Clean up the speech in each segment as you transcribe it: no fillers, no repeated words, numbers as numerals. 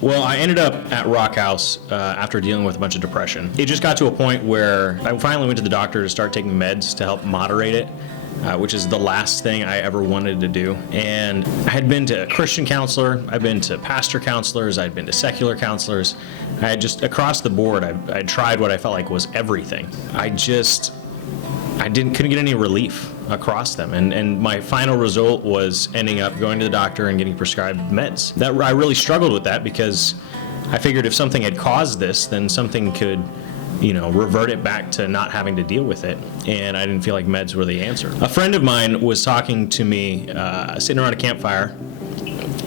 Well, I ended up at Rock House after dealing with a bunch of depression. It just got to a point where I finally went to the doctor to start taking meds to help moderate it, which is the last thing I ever wanted to do. And I had been to a Christian counselor, I'd been to pastor counselors, I'd been to secular counselors. I had just, across the board, I tried what I felt like was everything. Couldn't get any relief across them, and my final result was ending up going to the doctor and getting prescribed meds. I really struggled with that because I figured if something had caused this, then something could, revert it back to not having to deal with it, and I didn't feel like meds were the answer. A friend of mine was talking to me, sitting around a campfire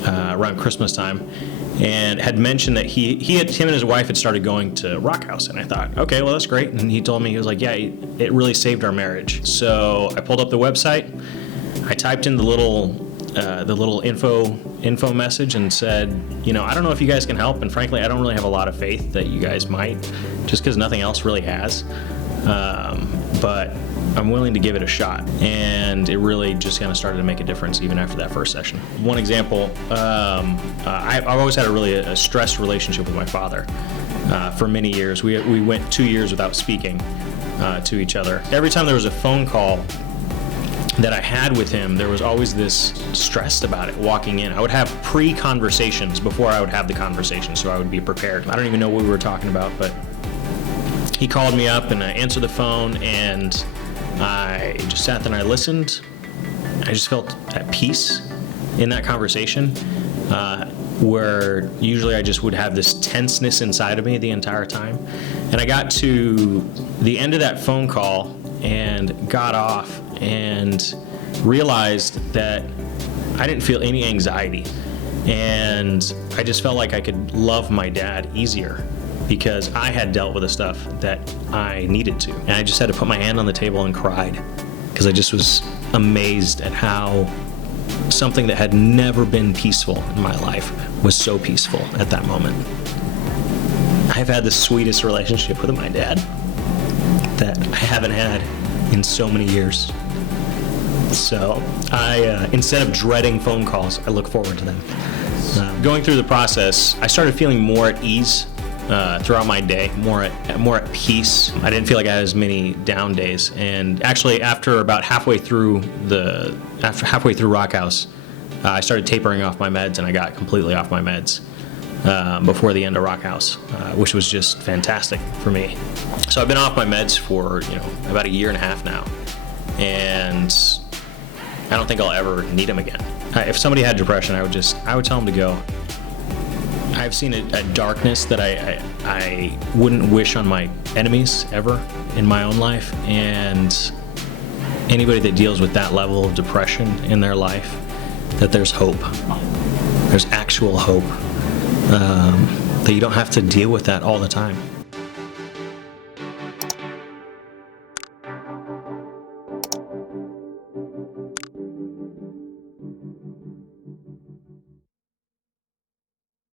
around Christmas time, and had mentioned that him and his wife had started going to Rock House, and I thought, okay, well, that's great. And he told me, he was like, yeah, it really saved our marriage. So I pulled up the website, I typed in the little info message and said, I don't know if you guys can help, and frankly, I don't really have a lot of faith that you guys might, just because nothing else really has. But I'm willing to give it a shot. And it really just kind of started to make a difference even after that first session. One example, I've always had a stressed relationship with my father for many years. We went 2 years without speaking to each other. Every time there was a phone call that I had with him, there was always this stress about it walking in. I would have pre-conversations before I would have the conversation, so I would be prepared. I don't even know what we were talking about, but he called me up and I answered the phone, and I just sat there and I listened. I just felt at peace in that conversation, where usually I just would have this tenseness inside of me the entire time. And I got to the end of that phone call and got off and realized that I didn't feel any anxiety. And I just felt like I could love my dad easier because I had dealt with the stuff that I needed to. And I just had to put my hand on the table and cried because I just was amazed at how something that had never been peaceful in my life was so peaceful at that moment. I've had the sweetest relationship with my dad that I haven't had in so many years. So I, instead of dreading phone calls, I look forward to them. Going through the process, I started feeling more at ease throughout my day, more at peace. I didn't feel like I had as many down days. And actually, after about halfway through Rock House, I started tapering off my meds, and I got completely off my meds before the end of Rock House, which was just fantastic for me. So I've been off my meds for about 1.5 years now, and I don't think I'll ever need them again. If somebody had depression, I would tell them to go. I've seen a darkness that I wouldn't wish on my enemies ever in my own life, and anybody that deals with that level of depression in their life, that there's hope. There's actual hope, that you don't have to deal with that all the time.